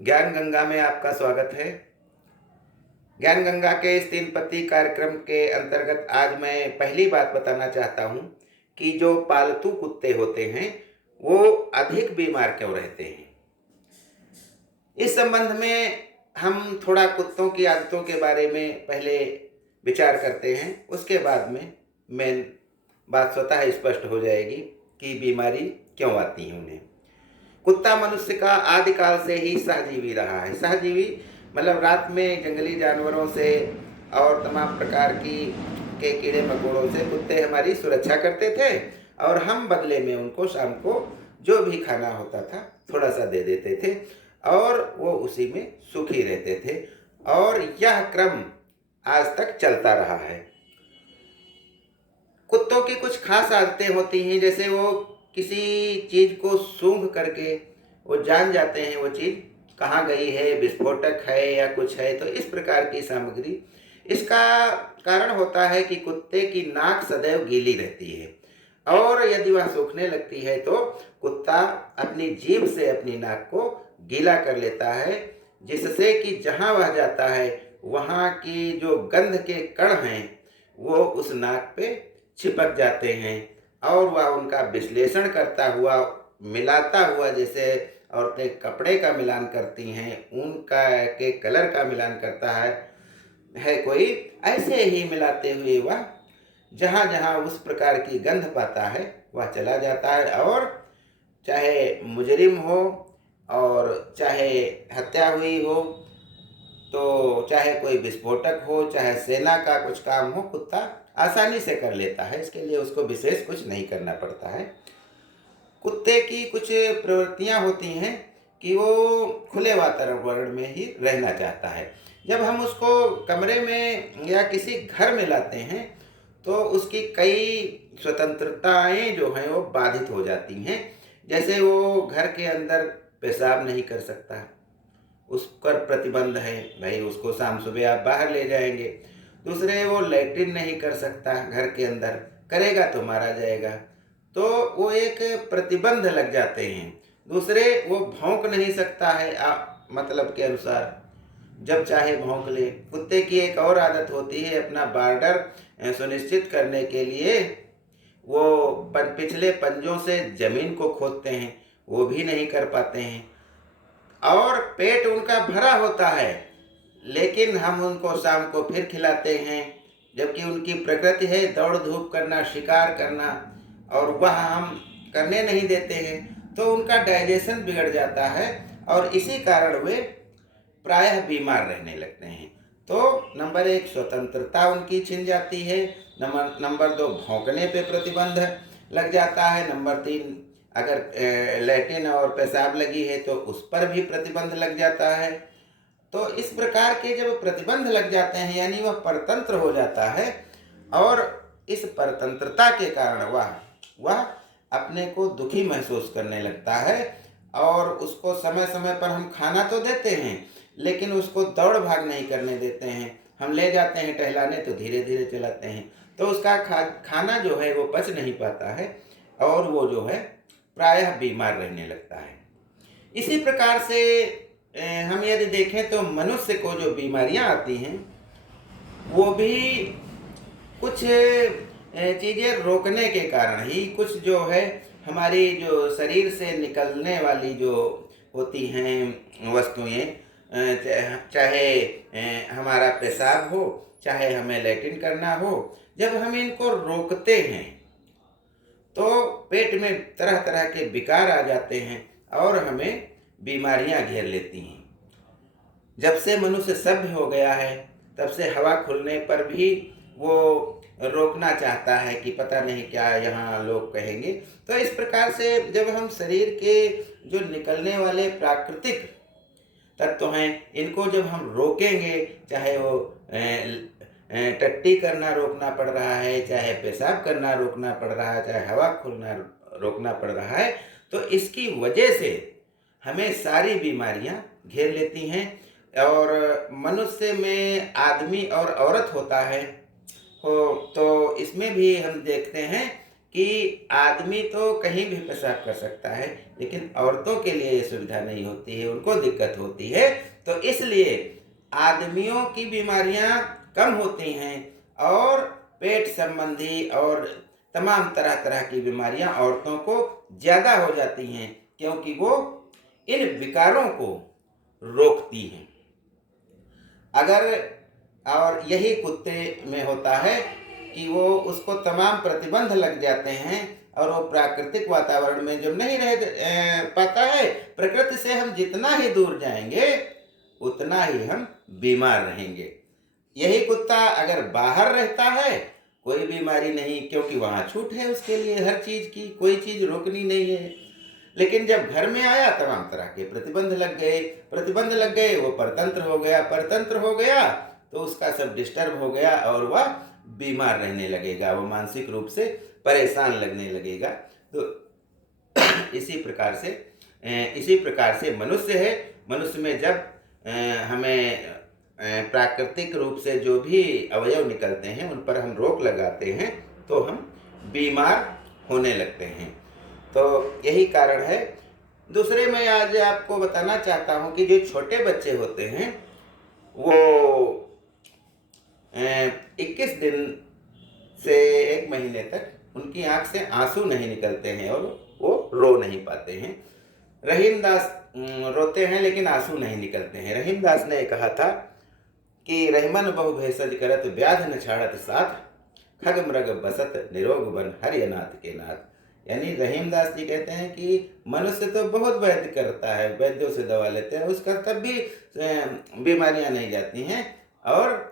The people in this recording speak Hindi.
ज्ञान गंगा में आपका स्वागत है। ज्ञान गंगा के इस 3 पत्ती कार्यक्रम के अंतर्गत आज मैं पहली बात बताना चाहता हूँ कि जो पालतू कुत्ते होते हैं, वो अधिक बीमार क्यों रहते हैं। इस संबंध में हम थोड़ा कुत्तों की आदतों के बारे में पहले विचार करते हैं, उसके बाद में मेन बात स्वतः स्पष्ट हो जाएगी कि बीमारी क्यों आती है उन्हें। कुत्ता मनुष्य का आदिकाल से ही सहजीवी रहा है। सहजीवी मतलब रात में जंगली जानवरों से और तमाम प्रकार की के कीड़े मकोड़ों से कुत्ते हमारी सुरक्षा करते थे और हम बदले में उनको शाम को जो भी खाना होता था थोड़ा सा दे देते थे और वो उसी में सुखी रहते थे और यह क्रम आज तक चलता रहा है। कुत्तों की कुछ खास आदतें होती हैं, जैसे वो किसी चीज़ को सूंघ करके वो जान जाते हैं वो चीज़ कहाँ गई है, विस्फोटक है या कुछ है, तो इस प्रकार की सामग्री। इसका कारण होता है कि कुत्ते की नाक सदैव गीली रहती है और यदि वह सूखने लगती है तो कुत्ता अपनी जीभ से अपनी नाक को गीला कर लेता है, जिससे कि जहाँ वह जाता है वहाँ की जो गंध के कण हैं वो उस नाक पे चिपक जाते हैं और वह उनका विश्लेषण करता हुआ, मिलाता हुआ, जैसे औरतें कपड़े का मिलान करती हैं, ऊन का के कलर का मिलान करता है कोई, ऐसे ही मिलाते हुए वह जहाँ जहाँ उस प्रकार की गंध पाता है वह चला जाता है और चाहे मुजरिम हो और चाहे हत्या हुई हो, तो चाहे कोई विस्फोटक हो, चाहे सेना का कुछ काम हो, कुत्ता आसानी से कर लेता है। इसके लिए उसको विशेष कुछ नहीं करना पड़ता है। कुत्ते की कुछ प्रवृत्तियां होती हैं कि वो खुले वातावरण में ही रहना चाहता है। जब हम उसको कमरे में या किसी घर में लाते हैं तो उसकी कई स्वतंत्रताएं जो हैं वो बाधित हो जाती हैं। जैसे वो घर के अंदर पेशाब नहीं कर सकता, उस पर प्रतिबंध है, भाई उसको शाम सुबह आप बाहर ले जाएंगे। दूसरे, वो लैट्रिन नहीं कर सकता घर के अंदर, करेगा तो मारा जाएगा, तो वो एक प्रतिबंध लग जाते हैं। दूसरे, वो भौंक नहीं सकता है मतलब के अनुसार, जब चाहे भौंक ले। कुत्ते की एक और आदत होती है, अपना बॉर्डर सुनिश्चित करने के लिए वो पिछले पंजों से जमीन को खोदते हैं, वो भी नहीं कर पाते हैं। और पेट उनका भरा होता है, लेकिन हम उनको शाम को फिर खिलाते हैं, जबकि उनकी प्रकृति है दौड़ धूप करना, शिकार करना, और वह हम करने नहीं देते हैं, तो उनका डाइजेशन बिगड़ जाता है और इसी कारण वे प्रायः बीमार रहने लगते हैं। तो नंबर 1 स्वतंत्रता उनकी छिन जाती है, नंबर 2 भौंकने पे प्रतिबंध लग जाता है, नंबर 3 अगर लैट्रिन और पेशाब लगी है तो उस पर भी प्रतिबंध लग जाता है। तो इस प्रकार के जब प्रतिबंध लग जाते हैं यानी वह परतंत्र हो जाता है और इस परतंत्रता के कारण वह अपने को दुखी महसूस करने लगता है और उसको समय समय पर हम खाना तो देते हैं लेकिन उसको दौड़ भाग नहीं करने देते हैं। हम ले जाते हैं टहलाने तो धीरे धीरे चलाते हैं, तो उसका खाना जो है वो पच नहीं पाता है और वो जो है प्रायः बीमार रहने लगता है। इसी प्रकार से हम यदि देखें तो मनुष्य को जो बीमारियां आती हैं वो भी कुछ चीज़ें रोकने के कारण ही, कुछ जो है हमारी जो शरीर से निकलने वाली जो होती हैं वस्तुएं, चाहे हमारा पेशाब हो, चाहे हमें लैट्रिन करना हो, जब हम इनको रोकते हैं तो पेट में तरह तरह के विकार आ जाते हैं और हमें बीमारियां घेर लेती हैं। जब से मनुष्य सभ्य हो गया है तब से हवा खुलने पर भी वो रोकना चाहता है कि पता नहीं क्या यहाँ लोग कहेंगे। तो इस प्रकार से जब हम शरीर के जो निकलने वाले प्राकृतिक तत्व हैं इनको जब हम रोकेंगे, चाहे वो टट्टी करना रोकना पड़ रहा है, चाहे पेशाब करना रोकना पड़ रहा है, चाहे हवा खुलना रोकना पड़ रहा है, तो इसकी वजह से हमें सारी बीमारियां घेर लेती हैं। और मनुष्य में आदमी और औरत होता है हो, तो इसमें भी हम देखते हैं कि आदमी तो कहीं भी पेशाब कर सकता है, लेकिन औरतों के लिए ये सुविधा नहीं होती है, उनको दिक्कत होती है। तो इसलिए आदमियों की बीमारियां कम होती हैं और पेट संबंधी और तमाम तरह-तरह की बीमारियां औरतों को ज़्यादा हो जाती हैं, क्योंकि वो इन विकारों को रोकती हैं। अगर और यही कुत्ते में होता है कि वो उसको तमाम प्रतिबंध लग जाते हैं और वो प्राकृतिक वातावरण में जब नहीं रह पाता है, प्रकृति से हम जितना ही दूर जाएंगे उतना ही हम बीमार रहेंगे। यही कुत्ता अगर बाहर रहता है, कोई बीमारी नहीं, क्योंकि वहाँ छूट है उसके लिए हर चीज़ की, कोई चीज़ रोकनी नहीं है। लेकिन जब घर में आया तमाम तरह के प्रतिबंध लग गए, वो परतंत्र हो गया तो उसका सब डिस्टर्ब हो गया और वह बीमार रहने लगेगा, वो मानसिक रूप से परेशान लगने लगेगा। तो इसी प्रकार से मनुष्य है। मनुष्य में जब हमें प्राकृतिक रूप से जो भी अवयव निकलते हैं उन पर हम रोक लगाते हैं तो हम बीमार होने लगते हैं। तो यही कारण है। दूसरे मैं आज आपको बताना चाहता हूँ कि जो छोटे बच्चे होते हैं वो 21 दिन से 1 महीने तक उनकी आँख से आँसू नहीं निकलते हैं और वो रो नहीं पाते हैं। रहीमदास रोते हैं लेकिन आँसू नहीं निकलते हैं। रहीमदास ने कहा था कि रहीमन बहु भेषज करत व्याध न छाड़त साथ, खग मृग बसत निरोग बन हरि अनाथ के नाथ। यानी रहीमदास जी कहते हैं कि मनुष्य तो बहुत वैद्य करता है, वैद्यों से दवा लेते हैं, उसका तब भी बीमारियां नहीं जाती हैं, और